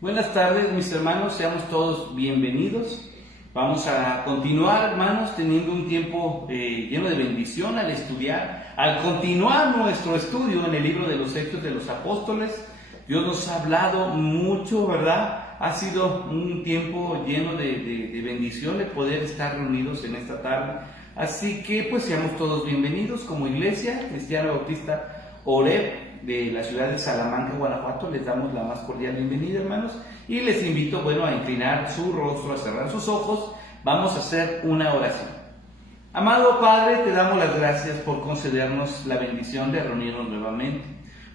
Buenas tardes, mis hermanos, seamos todos bienvenidos. Vamos a continuar, hermanos, teniendo un tiempo lleno de bendición al estudiar, al continuar nuestro estudio en el libro de los Hechos de los Apóstoles. Dios nos ha hablado mucho, ¿verdad? Ha sido un tiempo lleno de bendición de poder estar reunidos en esta tarde. Así que, pues, seamos todos bienvenidos como Iglesia Cristiana Bautista Oreb de la ciudad de Salamanca, Guanajuato. Les damos la más cordial bienvenida, hermanos, y les invito, a inclinar su rostro, a cerrar sus ojos. Vamos a hacer una oración. Amado Padre, te damos las gracias por concedernos la bendición de reunirnos nuevamente.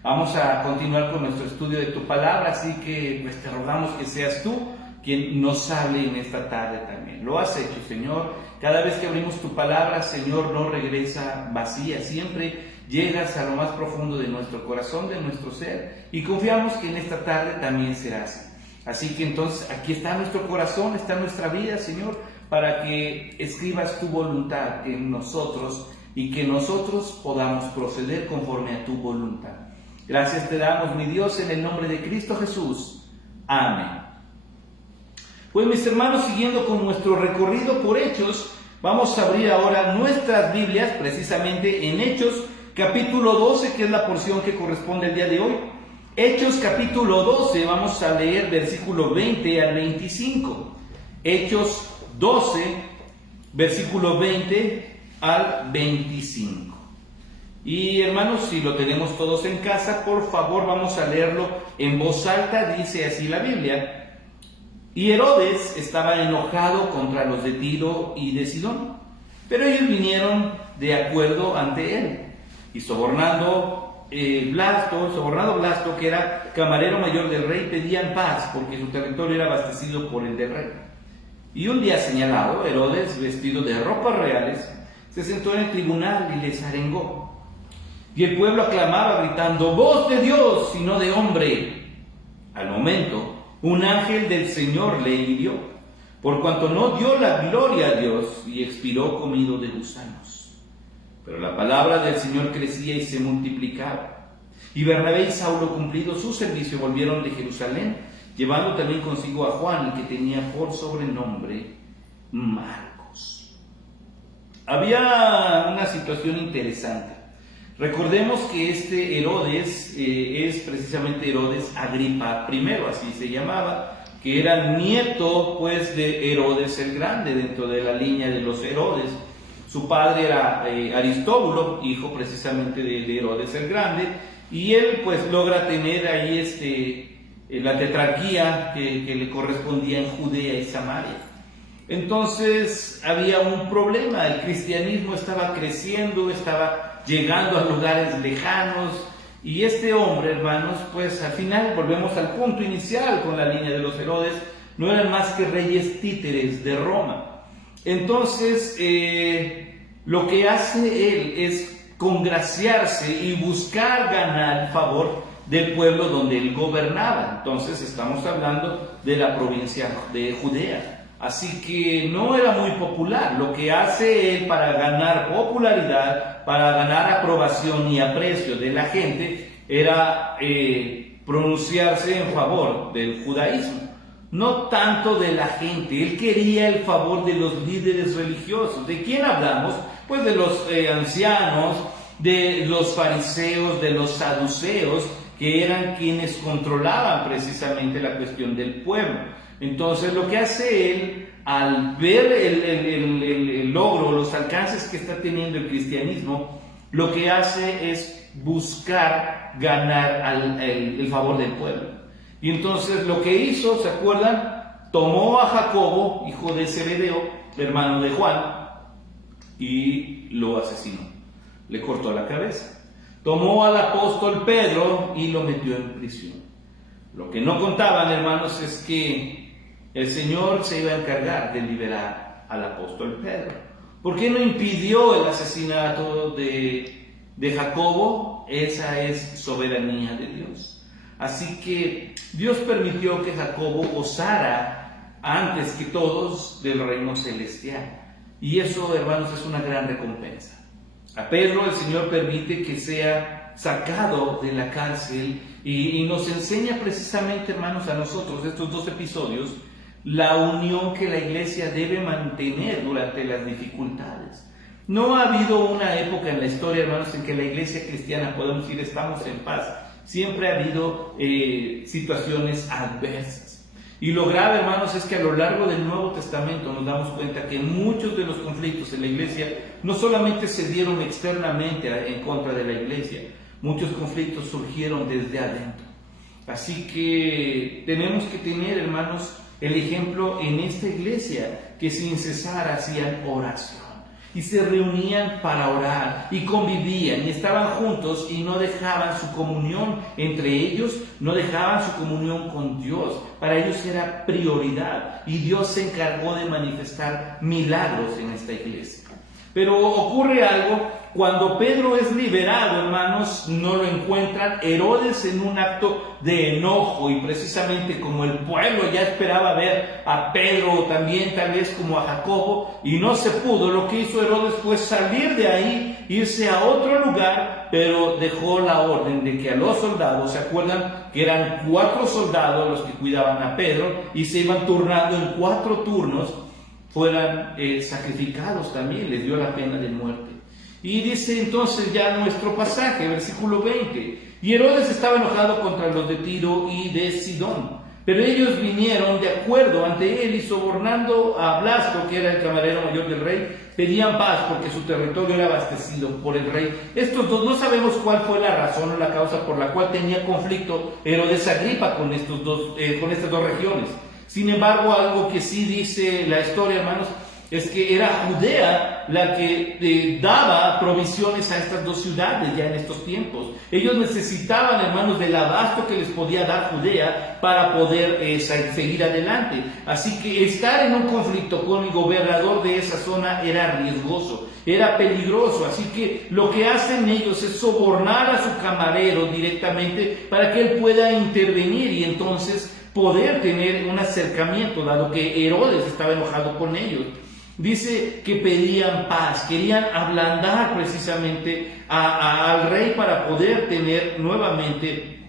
Vamos a continuar con nuestro estudio de tu palabra, así que pues te rogamos que seas tú quien nos hable en esta tarde también. Lo has hecho, Señor. Cada vez que abrimos tu palabra, Señor, no regresa vacía, siempre llegas a lo más profundo de nuestro corazón, de nuestro ser, y confiamos que en esta tarde también será así. Así que entonces aquí está nuestro corazón, está nuestra vida, Señor, para que escribas tu voluntad en nosotros y que nosotros podamos proceder conforme a tu voluntad. Gracias te damos, mi Dios, en el nombre de Cristo Jesús. Amén. Pues, mis hermanos, siguiendo con nuestro recorrido por Hechos, vamos a abrir ahora nuestras Biblias precisamente en Hechos capítulo 12, que es la porción que corresponde al día de hoy. Hechos capítulo 12, vamos a leer versículo 20 al 25. Hechos 12, versículo 20 al 25. Y hermanos, si lo tenemos todos en casa, por favor vamos a leerlo en voz alta. Dice así la Biblia: Y Herodes estaba enojado contra los de Tiro y de Sidón, pero ellos vinieron de acuerdo ante él. Y sobornado Blasto, que era camarero mayor del rey, pedían paz, porque su territorio era abastecido por el del rey. Y un día señalado, Herodes, vestido de ropas reales, se sentó en el tribunal y les arengó. Y el pueblo aclamaba gritando: ¡Voz de Dios y no de hombre! Al momento, un ángel del Señor le hirió, por cuanto no dio la gloria a Dios, y expiró comido de gusanos. Pero la palabra del Señor crecía y se multiplicaba. Y Bernabé y Saulo, cumplido su servicio, volvieron de Jerusalén, llevando también consigo a Juan, el que tenía por sobrenombre Marcos. Había una situación interesante. Recordemos que este Herodes es precisamente Herodes Agripa I, así se llamaba, que era nieto pues de Herodes el Grande, dentro de la línea de los Herodes. Su padre era Aristóbulo, hijo precisamente de Herodes el Grande, y él pues logra tener ahí la tetrarquía que le correspondía en Judea y Samaria. Entonces había un problema, el cristianismo estaba creciendo, estaba llegando a lugares lejanos, y este hombre, hermanos, pues al final volvemos al punto inicial con la línea de los Herodes, no eran más que reyes títeres de Roma. Entonces, lo que hace él es congraciarse y buscar ganar el favor del pueblo donde él gobernaba. Entonces, estamos hablando de la provincia de Judea. Así que no era muy popular. Lo que hace él para ganar popularidad, para ganar aprobación y aprecio de la gente, era pronunciarse en favor del judaísmo. No tanto de la gente, él quería el favor de los líderes religiosos. ¿De quién hablamos? Pues de los ancianos, de los fariseos, de los saduceos, que eran quienes controlaban precisamente la cuestión del pueblo. Entonces lo que hace él, al ver el logro, los alcances que está teniendo el cristianismo, lo que hace es buscar ganar el favor del pueblo. Y entonces lo que hizo, ¿se acuerdan? Tomó a Jacobo, hijo de Zebedeo, hermano de Juan, y lo asesinó. Le cortó la cabeza. Tomó al apóstol Pedro y lo metió en prisión. Lo que no contaban, hermanos, es que el Señor se iba a encargar de liberar al apóstol Pedro. ¿Por qué no impidió el asesinato de Jacobo? Esa es soberanía de Dios. Así que Dios permitió que Jacobo gozara antes que todos del reino celestial. Y eso, hermanos, es una gran recompensa. A Pedro el Señor permite que sea sacado de la cárcel y nos enseña precisamente, hermanos, a nosotros, estos 2 episodios, la unión que la iglesia debe mantener durante las dificultades. No ha habido una época en la historia, hermanos, en que la iglesia cristiana podemos decir estamos en paz. Siempre ha habido situaciones adversas. Y lo grave, hermanos, es que a lo largo del Nuevo Testamento nos damos cuenta que muchos de los conflictos en la iglesia no solamente se dieron externamente en contra de la iglesia, muchos conflictos surgieron desde adentro. Así que tenemos que tener, hermanos, el ejemplo en esta iglesia que sin cesar hacían oración. Y se reunían para orar, y convivían, y estaban juntos, y no dejaban su comunión entre ellos, no dejaban su comunión con Dios. Para ellos era prioridad, y Dios se encargó de manifestar milagros en esta iglesia. Pero ocurre algo, cuando Pedro es liberado, hermanos, no lo encuentran. Herodes, en un acto de enojo, y precisamente como el pueblo ya esperaba ver a Pedro, también tal vez como a Jacobo, y no se pudo, lo que hizo Herodes fue salir de ahí, irse a otro lugar, pero dejó la orden de que a los soldados, ¿se acuerdan? Que eran 4 soldados los que cuidaban a Pedro, y se iban turnando en 4 turnos, fueran sacrificados también, les dio la pena de muerte. Y dice entonces ya nuestro pasaje, versículo 20, y Herodes estaba enojado contra los de Tiro y de Sidón, pero ellos vinieron de acuerdo ante él y sobornando a Blasto, que era el camarero mayor del rey, pedían paz porque su territorio era abastecido por el rey. Estos dos, no sabemos cuál fue la razón o la causa por la cual tenía conflicto Herodes Agripa con estas 2 regiones. Sin embargo, algo que sí dice la historia, hermanos, es que era Judea la que daba provisiones a estas 2 ciudades ya en estos tiempos. Ellos necesitaban, hermanos, del abasto que les podía dar Judea para poder seguir adelante. Así que estar en un conflicto con el gobernador de esa zona era riesgoso, era peligroso. Así que lo que hacen ellos es sobornar a su camarero directamente para que él pueda intervenir y entonces poder tener un acercamiento, dado que Herodes estaba enojado con ellos. Dice que pedían paz, querían ablandar precisamente al rey para poder tener nuevamente,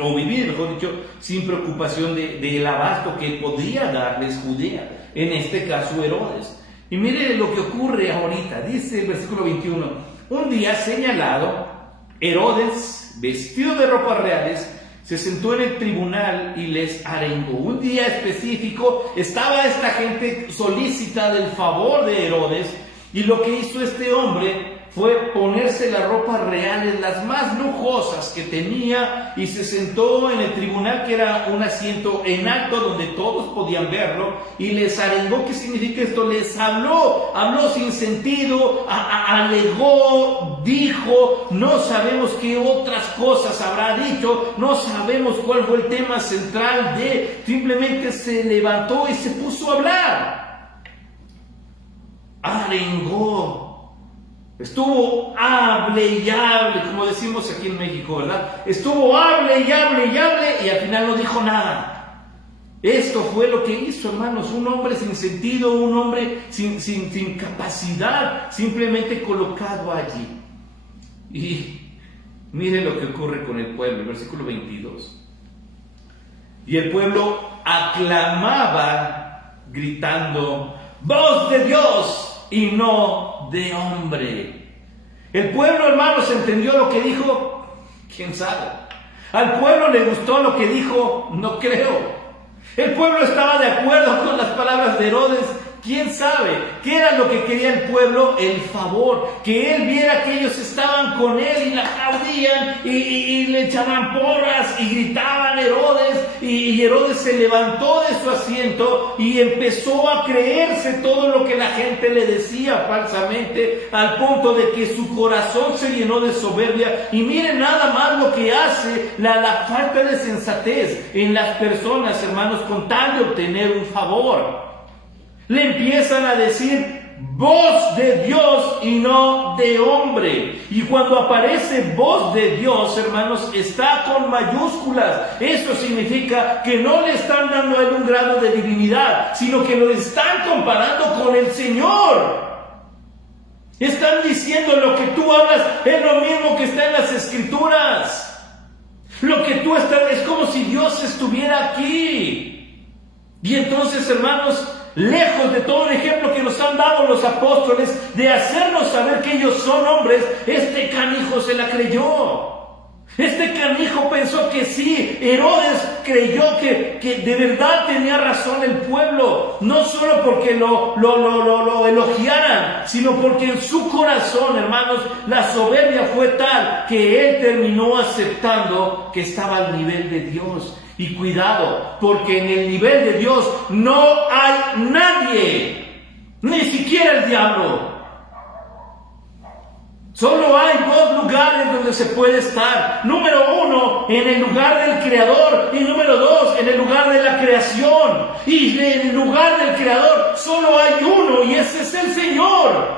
o vivir, mejor dicho, sin preocupación del abasto que podía darles Judea, en este caso Herodes. Y mire lo que ocurre ahorita, dice el versículo 21, un día señalado, Herodes, vestido de ropas reales, se sentó en el tribunal y les arengó. Un día específico estaba esta gente solícita del favor de Herodes, y lo que hizo este hombre fue ponerse las ropas reales, las más lujosas que tenía, y se sentó en el tribunal, que era un asiento en alto donde todos podían verlo, y les arengó. ¿Qué significa esto? Les habló sin sentido, alegó, dijo, no sabemos qué otras cosas habrá dicho, no sabemos cuál fue el tema central simplemente se levantó y se puso a hablar. Arengó. Estuvo hable y hable, como decimos aquí en México, ¿verdad? Estuvo hable y hable y hable, y al final no dijo nada. Esto fue lo que hizo, hermanos, un hombre sin sentido, un hombre sin capacidad, simplemente colocado allí. Y miren lo que ocurre con el pueblo, el versículo 22. Y el pueblo aclamaba gritando, voz de Dios y no de hombre. El pueblo, hermanos, entendió lo que dijo, quién sabe. Al pueblo le gustó lo que dijo, no creo. El pueblo estaba de acuerdo con las palabras de Herodes, quién sabe. ¿Qué era lo que quería el pueblo? El favor, que él viera que ellos estaban con él y le aplaudían y le echaban porras y gritaban Herodes, y Herodes se levantó de su asiento y empezó a creerse todo lo que la gente le decía falsamente, al punto de que su corazón se llenó de soberbia. Y miren nada más lo que hace la falta de sensatez en las personas, hermanos, con tal de obtener un favor. Le empiezan a decir voz de Dios y no de hombre. Y cuando aparece voz de Dios, hermanos, está con mayúsculas. Eso significa que no le están dando a él un grado de divinidad, sino que lo están comparando con el Señor. Están diciendo lo que tú hablas es lo mismo que está en las Escrituras. Lo que tú estás, es como si Dios estuviera aquí. Y entonces, hermanos, lejos de todo el ejemplo que nos han dado los apóstoles de hacernos saber que ellos son hombres, este canijo se la creyó. Este canijo pensó que sí. Herodes creyó que de verdad tenía razón el pueblo, no solo porque lo elogiaran, sino porque en su corazón, hermanos, la soberbia fue tal que él terminó aceptando que estaba al nivel de Dios. Y cuidado, porque en el nivel de Dios no hay nadie, ni siquiera el diablo. Solo hay dos lugares donde se puede estar. Número uno, en el lugar del Creador. Y número dos, en el lugar de la creación. Y en el lugar del Creador solo hay uno, y ese es el Señor.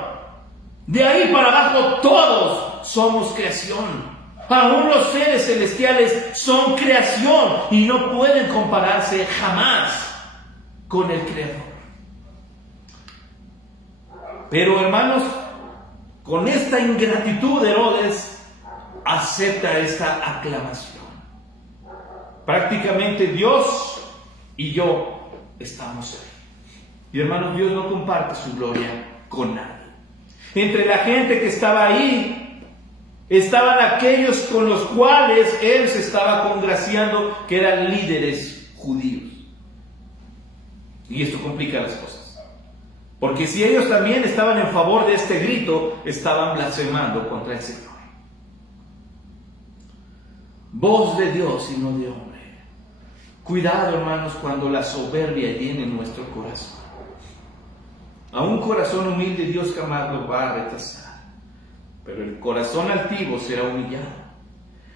De ahí para abajo todos somos creación. Aún los seres celestiales son creación y no pueden compararse jamás con el Creador. Pero, hermanos, con esta ingratitud, Herodes acepta esta aclamación. Prácticamente Dios y yo estamos ahí. Y, hermanos, Dios no comparte su gloria con nadie. Entre la gente que estaba ahí, estaban aquellos con los cuales él se estaba congraciando, que eran líderes judíos. Y esto complica las cosas. Porque si ellos también estaban en favor de este grito, estaban blasfemando contra el Señor. Voz de Dios y no de hombre. Cuidado, hermanos, cuando la soberbia llene nuestro corazón. A un corazón humilde Dios jamás lo va a rechazar. Pero el corazón altivo será humillado.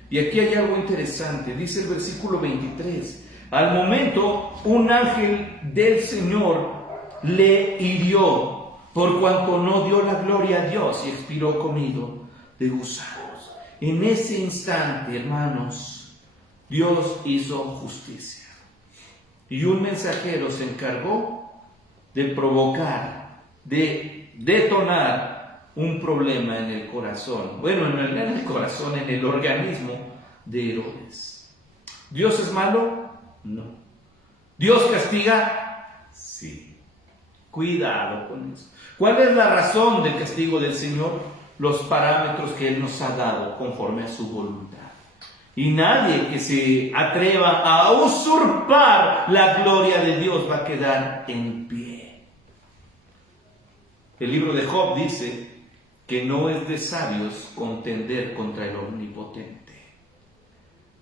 Y aquí hay algo interesante. Dice el versículo 23. Al momento, un ángel del Señor le hirió, por cuanto no dio la gloria a Dios, y expiró comido de gusanos. En ese instante, hermanos, Dios hizo justicia. Y un mensajero se encargó de provocar, de detonar un problema en el corazón. Bueno, no en el corazón, en el organismo de Herodes. ¿Dios es malo? No. ¿Dios castiga? Sí. Cuidado con eso. ¿Cuál es la razón del castigo del Señor? Los parámetros que Él nos ha dado conforme a su voluntad. Y nadie que se atreva a usurpar la gloria de Dios va a quedar en pie. El libro de Job dice que no es de sabios contender contra el omnipotente.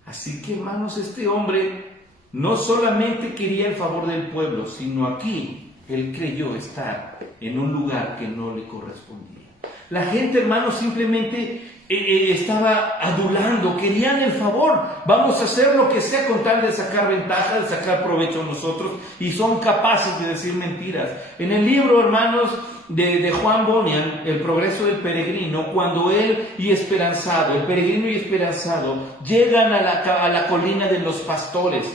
Así que, hermanos, este hombre no solamente quería el favor del pueblo, sino aquí él creyó estar en un lugar que no le correspondía. La gente, hermanos, simplemente estaba adulando, querían el favor. Vamos a hacer lo que sea con tal de sacar ventaja, de sacar provecho a nosotros, y son capaces de decir mentiras. En el libro, hermanos, de Juan Bunyan, El progreso del peregrino, cuando él y Esperanzado, el peregrino y Esperanzado, llegan a la colina de los pastores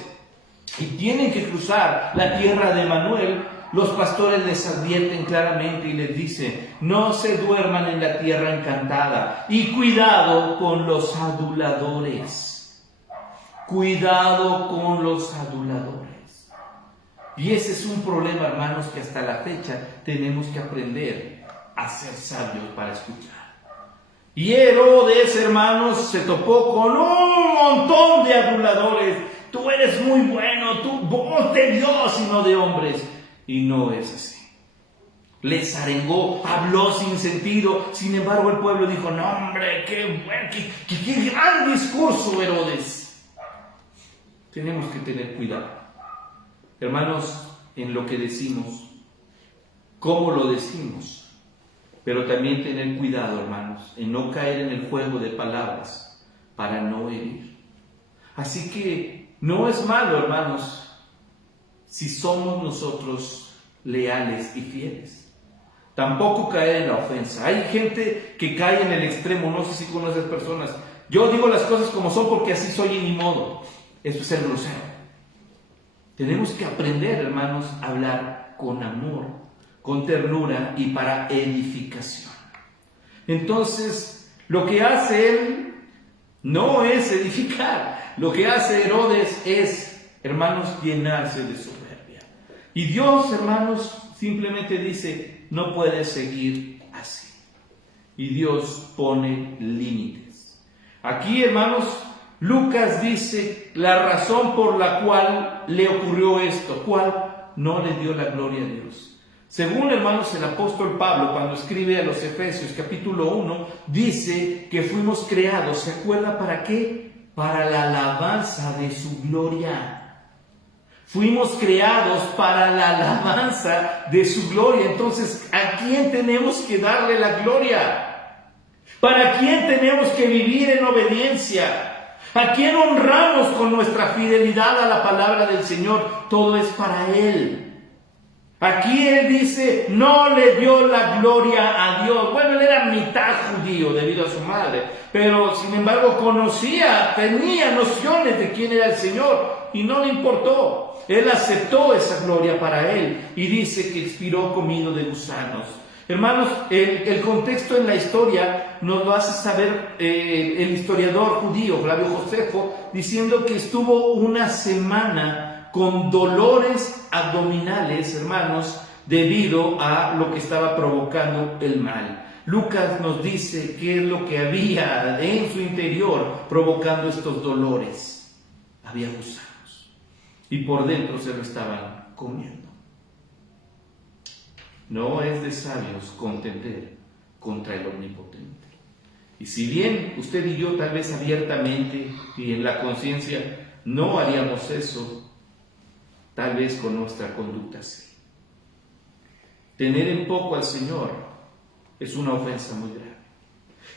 y tienen que cruzar la tierra de Manuel, los pastores les advierten claramente y les dicen: no se duerman en la tierra encantada, y cuidado con los aduladores. Cuidado con los aduladores. Y ese es un problema, hermanos, que hasta la fecha tenemos que aprender a ser sabios para escuchar. Y Herodes, hermanos, se topó con un montón de aduladores. Tú eres muy bueno, tú, voz de Dios y no de hombres. Y no es así. Les arengó, habló sin sentido. Sin embargo, el pueblo dijo: no, hombre, qué gran discurso, Herodes. Tenemos que tener cuidado, hermanos, en lo que decimos, cómo lo decimos, pero también tener cuidado, hermanos, en no caer en el juego de palabras para no herir. Así que no es malo, hermanos, si somos nosotros leales y fieles. Tampoco caer en la ofensa. Hay gente que cae en el extremo, no sé si conoces personas. Yo digo las cosas como son porque así soy y ni modo. Eso es ser grosero. Tenemos que aprender, hermanos, a hablar con amor, con ternura y para edificación. Entonces, lo que hace él no es edificar. Lo que hace Herodes es, hermanos, llenarse de soberbia. Y Dios, hermanos, simplemente dice, no puedes seguir así. Y Dios pone límites. Aquí, hermanos, Lucas dice la razón por la cual le ocurrió esto. ¿Cuál? No le dio la gloria a Dios. Según, hermanos, el apóstol Pablo, cuando escribe a los Efesios capítulo 1, dice que fuimos creados, ¿se acuerda para qué? Para la alabanza de su gloria. Fuimos creados para la alabanza de su gloria. Entonces, ¿a quién tenemos que darle la gloria? ¿Para quién tenemos que vivir en obediencia? ¿A quién honramos con nuestra fidelidad a la palabra del Señor? Todo es para Él. Aquí Él dice, no le dio la gloria a Dios. Bueno, Él era mitad judío debido a su madre, pero sin embargo tenía nociones de quién era el Señor y no le importó. Él aceptó esa gloria para Él y dice que expiró comido de gusanos. Hermanos, el contexto en la historia nos lo hace saber el historiador judío Flavio Josefo, diciendo que estuvo una semana con dolores abdominales, hermanos, debido a lo que estaba provocando el mal. Lucas nos dice qué es lo que había en su interior provocando estos dolores. Había gusanos y por dentro se lo estaban comiendo. No es de sabios contender contra el Omnipotente. Y si bien usted y yo tal vez abiertamente y en la conciencia no haríamos eso, tal vez con nuestra conducta sí. Tener en poco al Señor es una ofensa muy grave.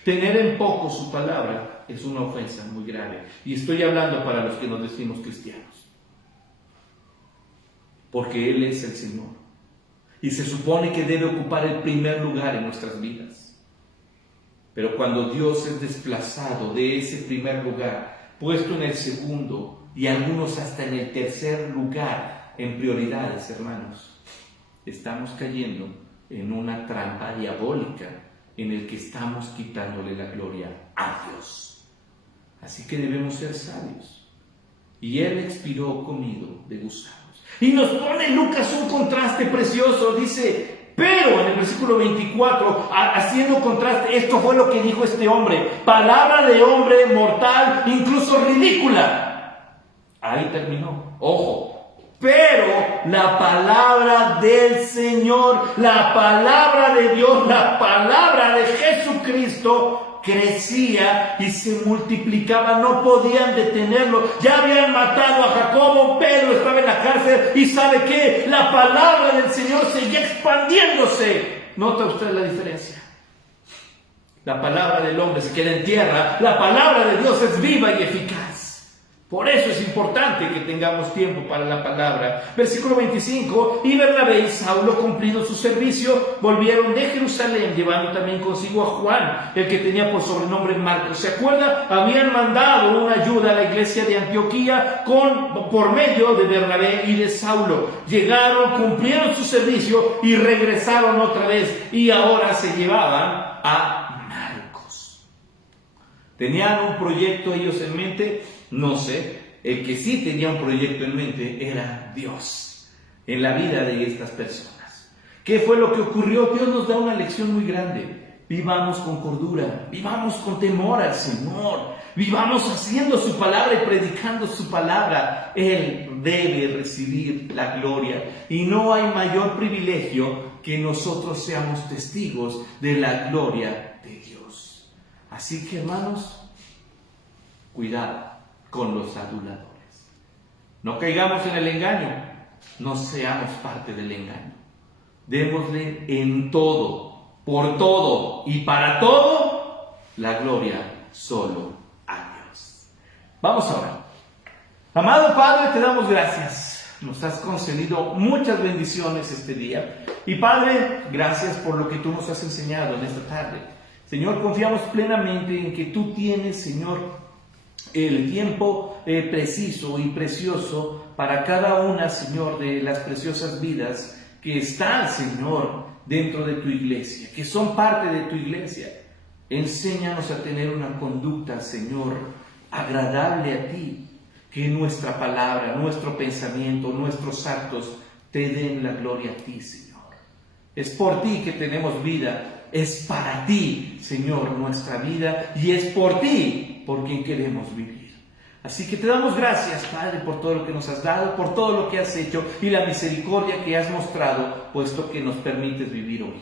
Tener en poco su palabra es una ofensa muy grave. Y estoy hablando para los que nos decimos cristianos. Porque Él es el Señor. Y se supone que debe ocupar el primer lugar en nuestras vidas. Pero cuando Dios es desplazado de ese primer lugar, puesto en el segundo y algunos hasta en el tercer lugar en prioridades, hermanos, estamos cayendo en una trampa diabólica en el que estamos quitándole la gloria a Dios. Así que debemos ser sabios. Y Él expiró comido de gusanos. Y nos pone Lucas un contraste precioso, dice, pero en el versículo 24, haciendo contraste, esto fue lo que dijo este hombre, palabra de hombre mortal, incluso ridícula. Ahí terminó, ojo, pero la palabra del Señor, la palabra de Dios, la palabra de Jesucristo, crecía y se multiplicaba, no podían detenerlo. Ya habían matado a Jacobo, Pedro estaba en la cárcel y ¿sabe qué? La palabra del Señor seguía expandiéndose. ¿Nota usted la diferencia? La palabra del hombre se queda en tierra, la palabra de Dios es viva y eficaz. Por eso es importante que tengamos tiempo para la palabra. Versículo 25, y Bernabé y Saulo, cumplido su servicio, volvieron de Jerusalén, llevando también consigo a Juan, el que tenía por sobrenombre Marcos. ¿Se acuerda? Habían mandado una ayuda a la iglesia de Antioquía por medio de Bernabé y de Saulo. Llegaron, cumplieron su servicio y regresaron otra vez. Y ahora se llevaban a Marcos. ¿Tenían un proyecto ellos en mente? No sé. El que sí tenía un proyecto en mente era Dios en la vida de estas personas. ¿Qué fue lo que ocurrió? Dios nos da una lección muy grande. Vivamos con cordura, vivamos con temor al Señor, vivamos haciendo su palabra y predicando su palabra. Él debe recibir la gloria y no hay mayor privilegio que nosotros seamos testigos de la gloria de Dios. Así que, hermanos, cuidado con los aduladores. No caigamos en el engaño, no seamos parte del engaño. Démosle en todo, por todo y para todo la gloria solo a Dios. Vamos a orar. Amado Padre, te damos gracias. Nos has concedido muchas bendiciones este día. Y Padre, gracias por lo que tú nos has enseñado en esta tarde. Señor, confiamos plenamente en que tú tienes, Señor, el tiempo preciso y precioso para cada una, Señor, de las preciosas vidas que están, Señor, dentro de tu iglesia, que son parte de tu iglesia. Enséñanos a tener una conducta, Señor, agradable a ti, que nuestra palabra, nuestro pensamiento, nuestros actos te den la gloria a ti, Señor. Es por ti que tenemos vida, es para ti, Señor, nuestra vida, y es por ti por quien queremos vivir. Así que te damos gracias, Padre, por todo lo que nos has dado, por todo lo que has hecho y la misericordia que has mostrado, puesto que nos permites vivir hoy.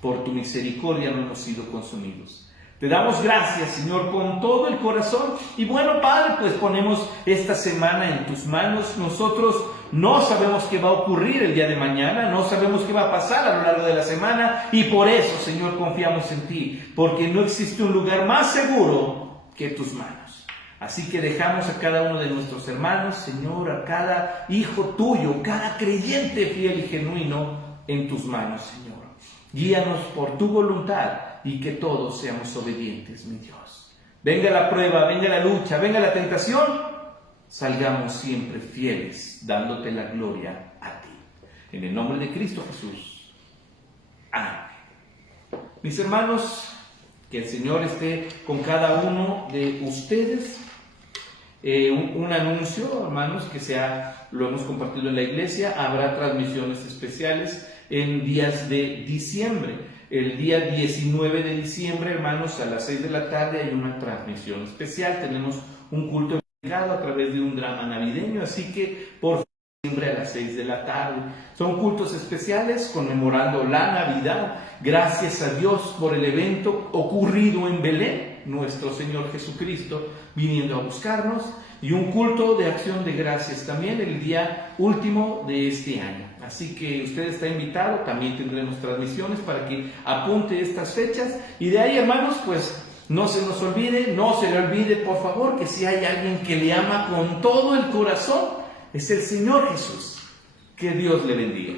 Por tu misericordia no hemos sido consumidos. Te damos gracias, Señor, con todo el corazón. Y bueno, Padre, pues ponemos esta semana en tus manos. Nosotros no sabemos qué va a ocurrir el día de mañana, no sabemos qué va a pasar a lo largo de la semana. Y por eso, Señor, confiamos en ti, porque no existe un lugar más seguro que tus manos. Así que dejamos a cada uno de nuestros hermanos, Señor, a cada hijo tuyo, cada creyente fiel y genuino en tus manos, Señor. Guíanos por tu voluntad y que todos seamos obedientes, mi Dios. Venga la prueba, venga la lucha, venga la tentación, salgamos siempre fieles, dándote la gloria a ti. En el nombre de Cristo Jesús. Amén. Mis hermanos, que el Señor esté con cada uno de ustedes. Un anuncio, hermanos, lo hemos compartido en la iglesia. Habrá transmisiones especiales en días de diciembre. El día 19 de diciembre, hermanos, a las 6 de la tarde hay una transmisión especial. Tenemos un culto dedicado a través de un drama navideño, así que por siempre a las 6 de la tarde. Son cultos especiales conmemorando la Navidad. Gracias a Dios por el evento ocurrido en Belén, nuestro Señor Jesucristo viniendo a buscarnos, y un culto de acción de gracias también el día último de este año. Así que usted está invitado, también tendremos transmisiones para que apunte estas fechas. Y de ahí, hermanos, pues no se nos olvide, no se le olvide, por favor, que si hay alguien que le ama con todo el corazón, es el Señor Jesús. Que Dios le bendiga.